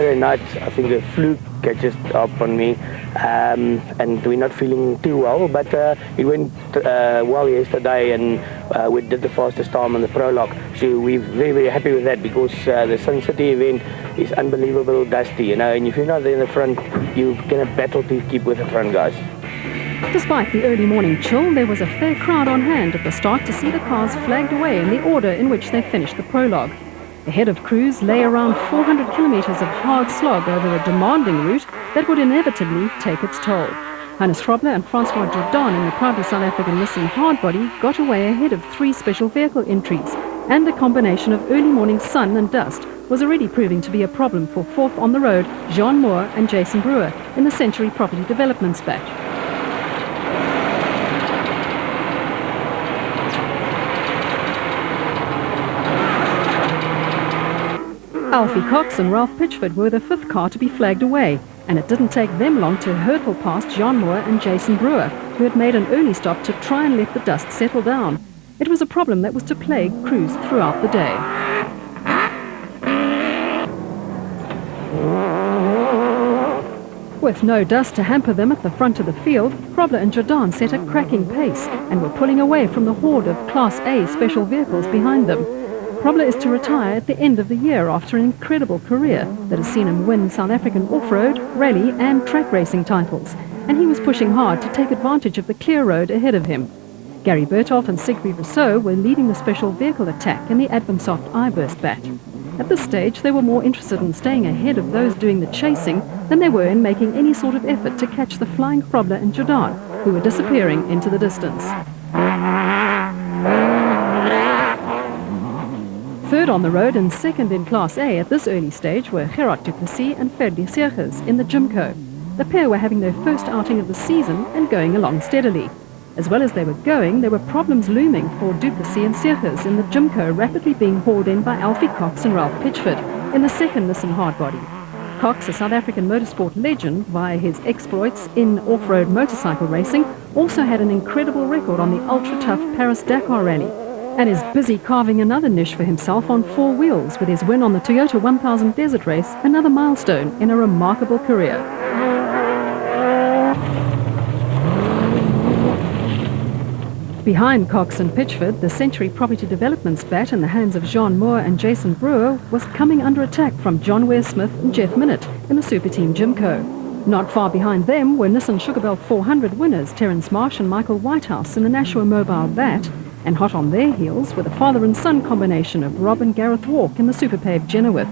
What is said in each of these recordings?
Friday night, I think the flu catches up on me, and we're not feeling too well, but it went well yesterday, and we did the fastest time on the prologue, so we're very, very happy with that, because the Sun City event is unbelievable dusty, you know, and if you're not there in the front, you're going to battle to keep with the front guys. Despite the early morning chill, there was a fair crowd on hand at the start to see the cars flagged away in the order in which they finished the prologue. Ahead of Cruz lay around 400 kilometres of hard slog over a demanding route that would inevitably take its toll. Hannes Frobler and Francois Jordan in the proudly South African Nissan Hardbody got away ahead of 3 special vehicle entries, and a combination of early morning sun and dust was already proving to be a problem for fourth on the road Jean Moore and Jason Brewer in the Century Property Developments batch. Alfie Cox and Ralph Pitchford were the 5th car to be flagged away, and it didn't take them long to hurtle past Jean Moore and Jason Brewer, who had made an early stop to try and let the dust settle down. It was a problem that was to plague Cruz throughout the day. With no dust to hamper them at the front of the field, Frobler and Jordan set a cracking pace and were pulling away from the horde of Class A special vehicles behind them. Frobler is to retire at the end of the year after an incredible career that has seen him win South African off-road, rally and track racing titles, and he was pushing hard to take advantage of the clear road ahead of him. Gary Bertolf and Siegfried Rousseau were leading the special vehicle attack in the Advansoft I-Burst batch. At this stage, they were more interested in staying ahead of those doing the chasing than they were in making any sort of effort to catch the flying Frobler and Jordan, who were disappearing into the distance. Third on the road and second in Class A at this early stage were Gerard du Plessis and Ferdi Seegers in the Jimco. The pair were having their first outing of the season and going along steadily. As well as they were going, there were problems looming for du Plessis and Seegers in the Jimco, rapidly being hauled in by Alfie Cox and Ralph Pitchford in the second Nissan Hardbody. Cox, a South African motorsport legend via his exploits in off-road motorcycle racing, also had an incredible record on the ultra-tough Paris-Dakar rally, and is busy carving another niche for himself on 4 wheels with his win on the Toyota 1000 Desert Race, another milestone in a remarkable career. Behind Cox and Pitchford, the Century Property Developments bat in the hands of Jean Moore and Jason Brewer was coming under attack from John Ware-Smith and Jeff Minnett in the Super Team Jimco. Not far behind them were Nissan Sugarbelt 400 winners Terence Marsh and Michael Whitehouse in the Nashua Mobile bat, and hot on their heels were the father and son combination of Rob and Gareth Walk in the Superpave Genowith.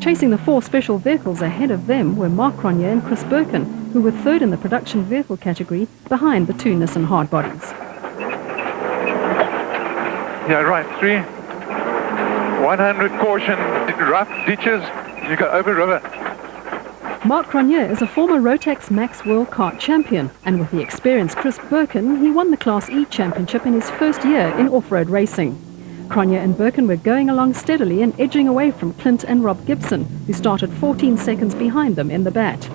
Chasing the 4 special vehicles ahead of them were Mark Cronje and Chris Birkin, who were third in the production vehicle category behind the 2 Nissan Hardbodies. Yeah, right, 3. 100 caution, rough ditches, you go over river. Mark Cronje is a former Rotax Max World Kart champion, and with the experienced Chris Birkin, he won the Class E championship in his first year in off-road racing. Cronje and Birkin were going along steadily and edging away from Clint and Rob Gibson, who started 14 seconds behind them in the bat.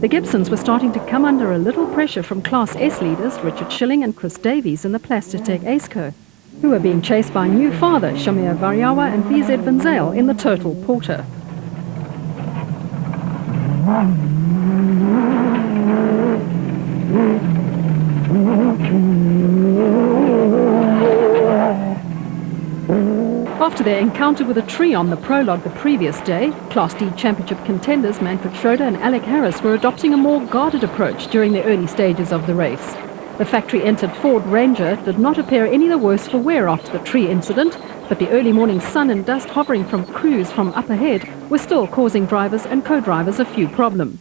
The Gibsons were starting to come under a little pressure from Class S leaders Richard Schilling and Chris Davies in the Plastic Aceco, who were being chased by new father Shamir Variawa and VZ Van Zyl in the Total Porter. After their encounter with a tree on the prologue the previous day, Class D Championship contenders Manfred Schroeder and Alec Harris were adopting a more guarded approach during the early stages of the race. The factory-entered Ford Ranger did not appear any the worse for wear after the tree incident, but the early morning sun and dust hovering from Cruz from up ahead were still causing drivers and co-drivers a few problems.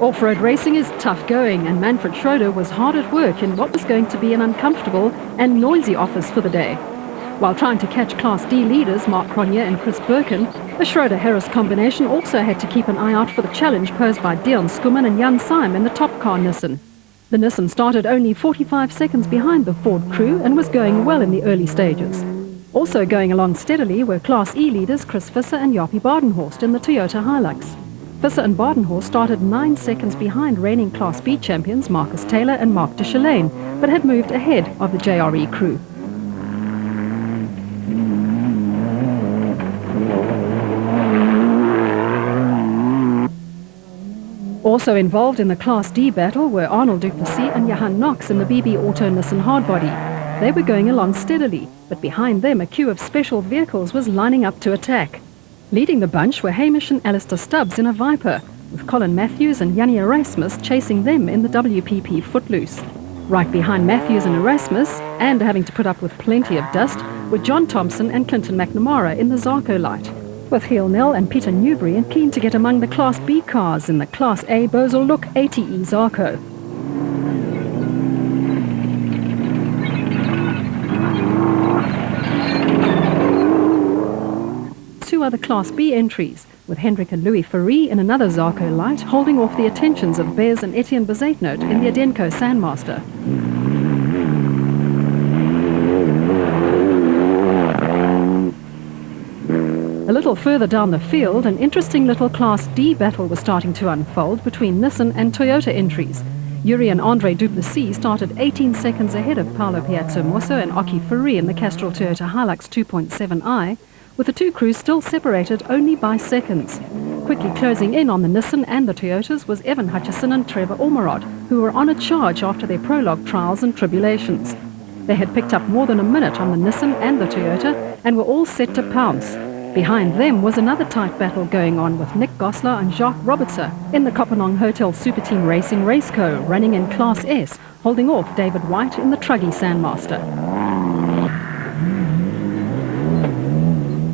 Off-road racing is tough going, and Manfred Schroeder was hard at work in what was going to be an uncomfortable and noisy office for the day. While trying to catch Class D leaders Mark Cronje and Chris Birkin, the Schroeder-Harris combination also had to keep an eye out for the challenge posed by Dion Skuman and Jan Syme in the top car Nissan. The Nissan started only 45 seconds behind the Ford crew and was going well in the early stages. Also going along steadily were Class E leaders Chris Visser and Jaapie Badenhorst in the Toyota Hilux. Visser and Badenhorst started 9 seconds behind reigning Class B champions Marcus Taylor and Mark de Chalane, but had moved ahead of the JRE crew. Also involved in the Class D battle were Arnold du Plessis and Johan Knox in the BB Auto Nissan Hardbody. They were going along steadily, but behind them a queue of special vehicles was lining up to attack. Leading the bunch were Hamish and Alistair Stubbs in a Viper, with Colin Matthews and Yanni Erasmus chasing them in the WPP Footloose. Right behind Matthews and Erasmus, and having to put up with plenty of dust, were John Thompson and Clinton McNamara in the Zarko Light, with Heel Nell and Peter Newbury keen to get among the Class B cars in the Class A Bosel Look ATE Zarko. Two other Class B entries, with Hendrik and Louis Ferry in another Zarko Light holding off the attentions of Bez and Etienne Bezetnote in the Adenco Sandmaster. A little further down the field, an interesting little Class D battle was starting to unfold between Nissan and Toyota entries. Yuri and Andre du Plessis started 18 seconds ahead of Paolo Piazzomosso and Aki Ferry in the Castrol Toyota Hilux 2.7i, with the two crews still separated only by seconds. Quickly closing in on the Nissan and the Toyotas was Evan Hutchison and Trevor Ormerod, who were on a charge after their prologue trials and tribulations. They had picked up more than a minute on the Nissan and the Toyota and were all set to pounce. Behind them was another tight battle going on with Nick Goslar and Jacques Robertson in the Kopenhagen Hotel Super Team Racing Raceco, running in Class S, holding off David White in the Truggy Sandmaster.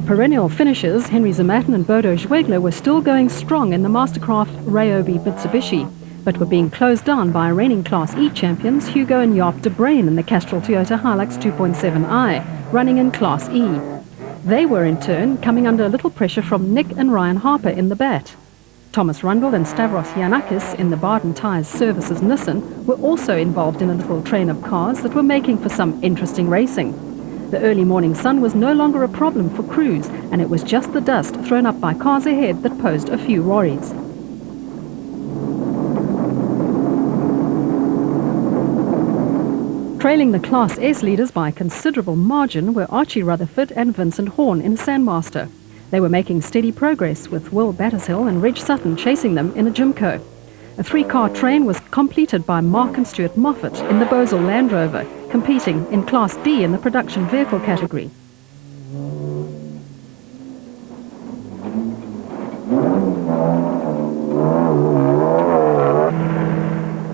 Perennial finishers Henry Zamatin and Bodo Schwegler were still going strong in the Mastercraft Ryobi Mitsubishi, but were being closed down by reigning Class E champions Hugo and Jaap de Bruin in the Castrol Toyota Hilux 2.7i, running in Class E. They were in turn coming under a little pressure from Nick and Ryan Harper in the BAT. Thomas Rundle and Stavros Giannakis in the Barden Tyres Services Nissan were also involved in a little train of cars that were making for some interesting racing. The early morning sun was no longer a problem for crews, and it was just the dust thrown up by cars ahead that posed a few worries. Trailing the Class S leaders by a considerable margin were Archie Rutherford and Vincent Horn in a Sandmaster. They were making steady progress, with Will Battershill and Reg Sutton chasing them in a Jimco. A three-car train was completed by Mark and Stuart Moffat in the Bosel Land Rover, competing in Class D in the production vehicle category.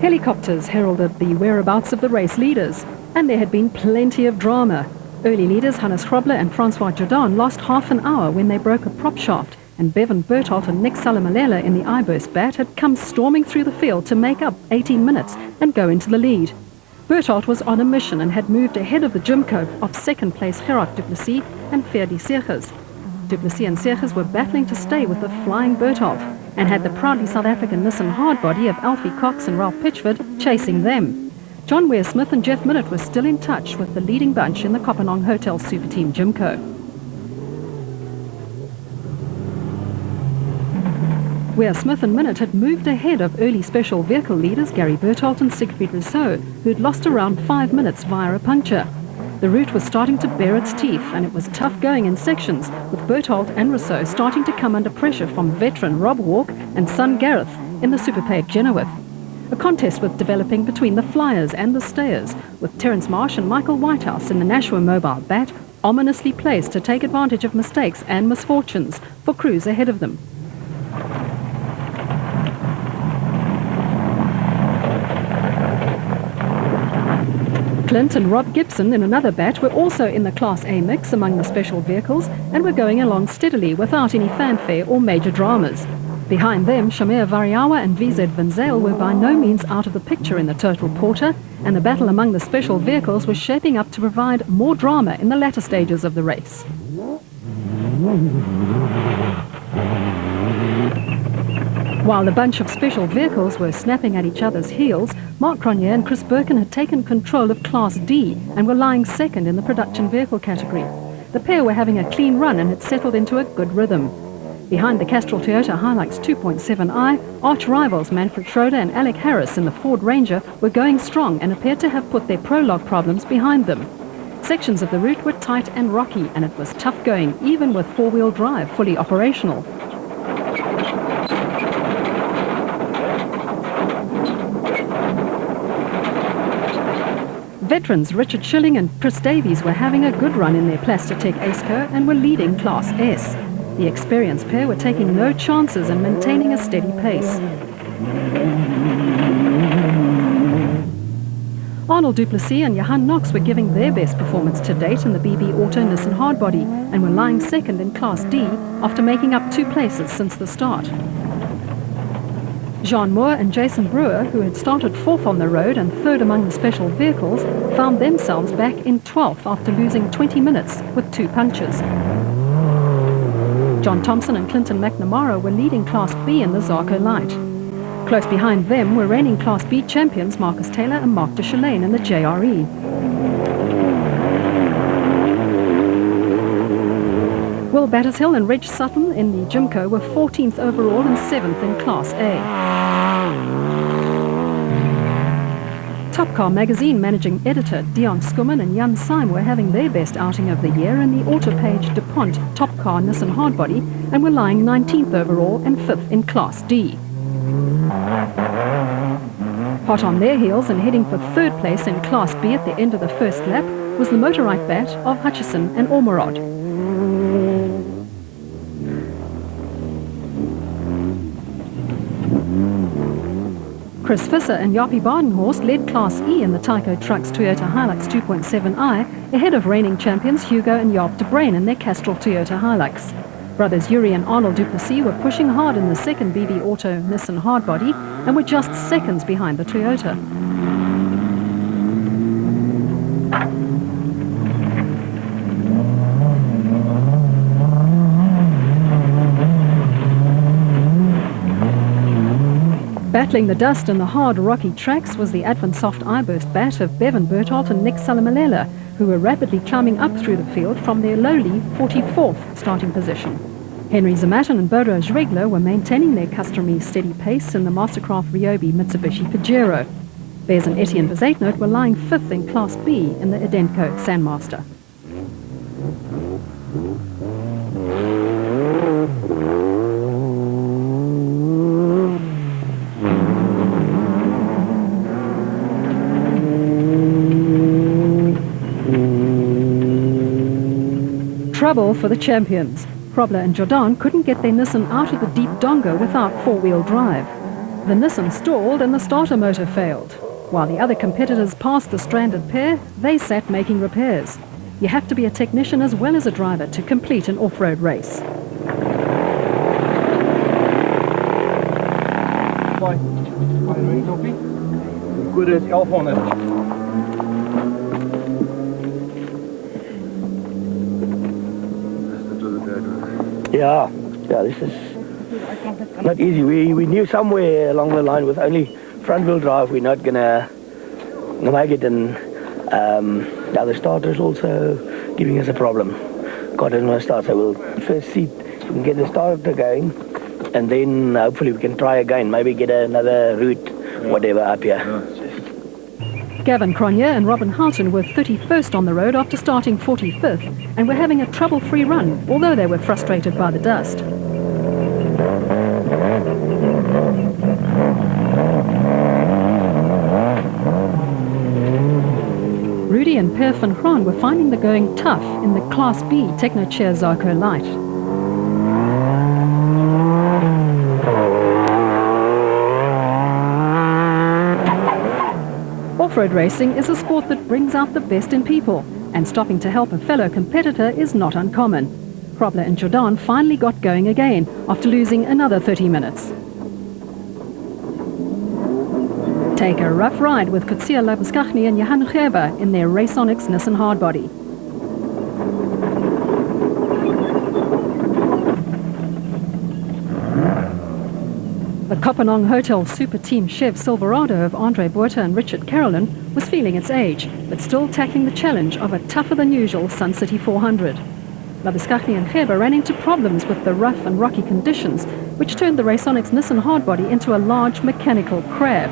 Helicopters heralded the whereabouts of the race leaders, and there had been plenty of drama. Early leaders Hannes Grobler and Francois Jordan lost half an hour when they broke a prop shaft, and Bevan Bertholdt and Nick Salamalela in the iBurst BAT had come storming through the field to make up 18 minutes and go into the lead. Bertholdt was on a mission and had moved ahead of the Jimco of second place Gerard du Plessis and Ferdi Seegers. Du Plessis and Seegers were battling to stay with the flying Bertholdt, and had the proudly South African Nissan hardbody of Alfie Cox and Ralph Pitchford chasing them. John Ware Smith and Jeff Minnett were still in touch with the leading bunch in the Kopenhagen Hotel Super Team Jimco. Ware Smith and Minnett had moved ahead of early special vehicle leaders Gary Bertholdt and Siegfried Rousseau, who'd lost around 5 minutes via a puncture. The route was starting to bare its teeth, and it was tough going in sections, with Bertholdt and Rousseau starting to come under pressure from veteran Rob Walk and son Gareth in the Superpaid Genowith. A contest was developing between the flyers and the stayers, with Terence Marsh and Michael Whitehouse in the Nashua Mobile BAT ominously placed to take advantage of mistakes and misfortunes for crews ahead of them. Clint and Rob Gibson in another BAT were also in the Class A mix among the special vehicles and were going along steadily without any fanfare or major dramas. Behind them, Shamir Variawa and VZ Van Zyl were by no means out of the picture in the Total Porter, and the battle among the special vehicles was shaping up to provide more drama in the latter stages of the race. While the bunch of special vehicles were snapping at each other's heels, Mark Cronje and Chris Birkin had taken control of Class D and were lying second in the production vehicle category. The pair were having a clean run and had settled into a good rhythm. Behind the Castrol Toyota Hilux 2.7i, arch rivals Manfred Schroeder and Alec Harris in the Ford Ranger were going strong and appeared to have put their prologue problems behind them. Sections of the route were tight and rocky, and it was tough going, even with four-wheel drive fully operational. veterans Richard Schilling and Chris Davies were having a good run in their Plastic Aceco and were leading Class S. The experienced pair were taking no chances and maintaining a steady pace. Arnold du Plessis and Johan Knox were giving their best performance to date in the BB Auto Nissan Hardbody and were lying second in Class D after making up 2 places since the start. Jean Moore and Jason Brewer, who had started 4th on the road and 3rd among the special vehicles, found themselves back in 12th after losing 20 minutes with 2 punctures. John Thompson and Clinton McNamara were leading Class B in the Zarco Light. Close behind them were reigning Class B champions Marcus Taylor and Mark de Chalane in the JRE. Will Battershill and Reg Sutton in the Jimco were 14th overall and 7th in Class A. Top Car magazine managing editor Dion Skumman and Jan Syme were having their best outing of the year in the Autopage DuPont Top Car Nissan Hardbody and were lying 19th overall and 5th in Class D. Hot on their heels and heading for 3rd place in Class B at the end of the first lap was the Motorite bat of Hutchison and Ormerod. Chris Visser and Jaapie Badenhorst led Class E in the Tyco Trucks Toyota Hilux 2.7i ahead of reigning champions Hugo and Jaap de Bruin in their Castrol Toyota Hilux. Brothers Yuri and Arnold du Plessis were pushing hard in the second BB Auto Nissan Hardbody and were just seconds behind the Toyota. Battling the dust and the hard, rocky tracks was the Advansoft iBurst bat of Bevan Berthold and Nick Salamalela, who were rapidly climbing up through the field from their lowly 44th starting position. Henry Zamatin and Bodo Zregler were maintaining their customary steady pace in the Mastercraft Ryobi Mitsubishi Pajero. Bez and Etienne Bezaitnote were lying 5th in Class B in the Edenco Sandmaster. Trouble for the champions. Krobler and Jordan couldn't get their Nissan out of the deep donga without 4-wheel drive. The Nissan stalled and the starter motor failed. While the other competitors passed the stranded pair, they sat making repairs. You have to be a technician as well as a driver to complete an off-road race. Good as 1100. Yeah, this is not easy. We knew somewhere along the line with only front-wheel drive we're not gonna make it, and the other starters also giving us a problem. God doesn't want to start, so we'll first see if we can get the starter going, and then hopefully we can try again, maybe get another route, whatever, up here. Gavin Cronje and Robin Houghton were 31st on the road after starting 45th and were having a trouble-free run, although they were frustrated by the dust. Rudy and Per van Graan were finding the going tough in the Class B Technochair Zarco Light. Off-road racing is a sport that brings out the best in people, and stopping to help a fellow competitor is not uncommon. Krobler and Jordan finally got going again after losing another 30 minutes. Take a rough ride with Kutsia Labuskachny and Johan Gerber in their Raconics Nissan Hardbody. The Kopenong Hotel Super Team Chev Silverado of Andre Botha and Richard Carolyn was feeling its age, but still tackling the challenge of a tougher-than-usual Sun City 400. Labuskachny and Gerber ran into problems with the rough and rocky conditions, which turned the Raconics Nissan Hardbody into a large mechanical crab.